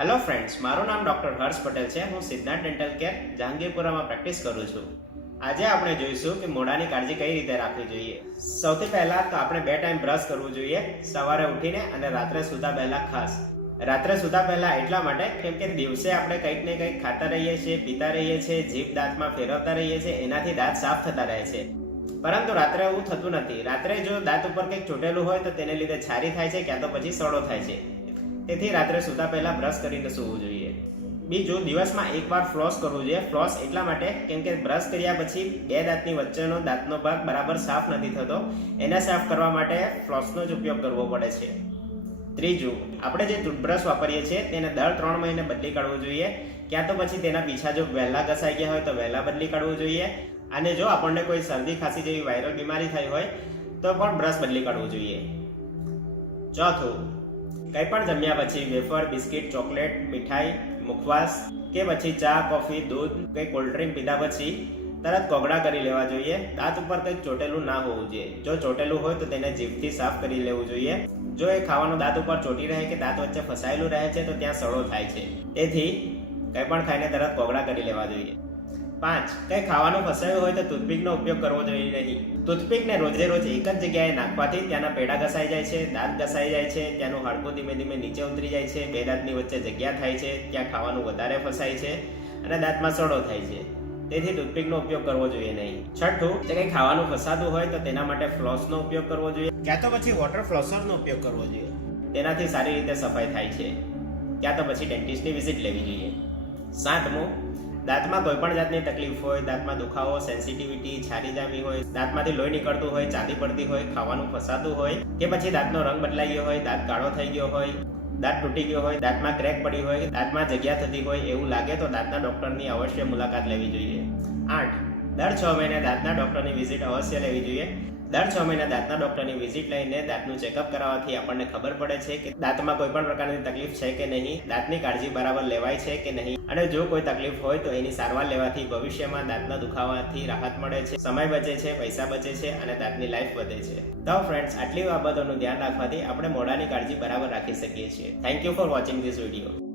Hello friends, મારું નામ doctor હર્ષ પટેલ છે. હું સિદ્ધાર્થ ડેન્ટલ કેર જહાંગીરપુરામાં પ્રેક્ટિસ કરું છું. આજે આપણે જોઈશું કે મોઢાની કાળજી કઈ રીતે રાખવી જોઈએ. સૌથી પહેલાં તો આપણે 2 ટાઈમ બ્રશ કરવું જોઈએ, સવારે ઉઠીને અને રાત્રે સૂતા પહેલાં ખાસ. રાત્રે સૂતા પહેલાં એટલા માટે કેમ કે દિવસે આપણે કંઈક ને કંઈક ખાતા રહીએ છીએ, પીતા રહીએ છીએ, જીભ દાંતમાં ફેરવતા રહીએ છીએ, એનાથી દાંત સાફ થતા રહે છે. પરંતુ રાત્રે એવું થતું નથી. રાત્રે જો દાંત ઉપર કંઈક ચોટેલું હોય તો તેને લીધે છારી થાય છે, ક્યાં તો પછી સડો થાય છે. તેથી રાત્રે સૂતા પહેલા બ્રશ કરીને સૂવું જોઈએ. બીજું, દિવસમાં એકવાર ફ્લોસ કરવું જોઈએ. ફ્લોસ એટલા માટે કેમ કે બ્રશ કર્યા પછી 2 દાંતની વચ્ચેનો દાંતનો ભાગ બરાબર સાફ નથી થતો. એને સાફ કરવા માટે ફ્લોસનો જ ઉપયોગ કરવો પડે છે. ત્રીજું, આપણે જે ટૂથબ્રશ વાપરીએ છીએ તેને દર 3 મહિને બદલી કાઢવું જોઈએ. ક્યાં તો પછી તેના પીછા જો વહેલા ઘસાઈ ગયા હોય તો વહેલા બદલી કાઢવું જોઈએ. અને જો આપણને કોઈ શરદી ખાંસી જેવી વાયરલ બીમારી થઈ હોય તો પણ બ્રશ બદલી કાઢવું જોઈએ. ચોથું, કંઈ પણ જમ્યા પછી વેફર, બિસ્કિટ, ચોકલેટ, મીઠાઈ, મુખવાસ કે પછી ચા, કોફી, દૂધ કે કોલ્ડ ડ્રિંક પીધા પછી તરત કોગળા કરી લેવા જોઈએ. દાંત ઉપર કંઈક ચોટેલું ના હોવું જોઈએ. જો ચોટેલું હોય તો તેને જીભથી સાફ કરી લેવું જોઈએ. જો એ ખાવાનું દાંત ઉપર ચોટી રહે કે દાંત વચ્ચે ફસાયેલું રહે છે તો ત્યાં સડો થાય છે. તેથી કંઈ પણ ખાઈને તરત કોગળા કરી લેવા જોઈએ. 5, કંઈ ખાવાનું ફસાયું હોય તો ટૂથપીકનો ઉપયોગ કરવો જોઈએ નહીં. ટૂથપીકને રોજે રોજ એક જ જગ્યાએ નાખવાથી ત્યાંના પેડા ઘસાઈ જાય છે, દાંત ઘસાઈ જાય છે, ત્યાંનું હાડકું ધીમે ધીમે નીચે ઉતરી જાય છે, 2 દાંતની વચ્ચે જગ્યા થાય છે, ત્યાં ખાવાનું વધારે ફસાય છે અને દાંતમાં સડો થાય છે. તેથી ટૂથપીકનો ઉપયોગ કરવો જોઈએ નહીં. છઠ્ઠું, જે કંઈ ખાવાનું ફસાતું હોય તો તેના માટે ફ્લોસનો ઉપયોગ કરવો જોઈએ, ક્યાં તો પછી વોટર ફ્લોસરનો ઉપયોગ કરવો જોઈએ. તેનાથી સારી રીતે સફાઈ થાય છે. ક્યાં તો પછી ડેન્ટિસ્ટની વિઝિટ લેવી જોઈએ. 7મું, દાંતમાં કોઈ પણ જાતની તકલીફ હોય, દાંતમાં દુખાવો, સેન્સિટિવિટી, છારી જામી હોય, દાંતમાંથી લોહી નીકળતું હોય, ચાંદી પડતી હોય, ખાવાનું ફસાતું હોય કે પછી દાંતનો રંગ બદલાઈ ગયો હોય, દાંત કાળો થઈ ગયો હોય, દાંત તૂટી ગયો હોય, દાંતમાં ક્રેક પડી હોય, દાંતમાં જગ્યા થતી હોય એવું લાગે તો દાંતના ડૉક્ટરની અવશ્ય મુલાકાત લેવી જોઈએ. 8, દર 6 મહિને દાંતના ડૉક્ટરની વિઝિટ અવશ્ય લેવી જોઈએ. દર 6 મહિને દાંતના ડૉક્ટરની વિઝિટ લઈને દાંતનું ચેકઅપ કરાવવાથી આપણને ખબર પડે છે કે દાંતમાં કોઈ પણ પ્રકારની તકલીફ છે કે નહીં, દાંતની કાળજી બરાબર લેવાય છે કે નહીં, અને જો કોઈ તકલીફ હોય તો એની સારવાર લેવાથી ભવિષ્યમાં દાંતના દુખાવાથી રાહત મળે છે, સમય બચે છે, પૈસા બચે છે અને દાંતની લાઈફ વધે છે. તો ફ્રેન્ડ્સ, આટલી બાબતોનું ધ્યાન રાખવાથી આપણે મોઢાની કાળજી બરાબર રાખી શકીએ છીએ. Thank you for watching this video.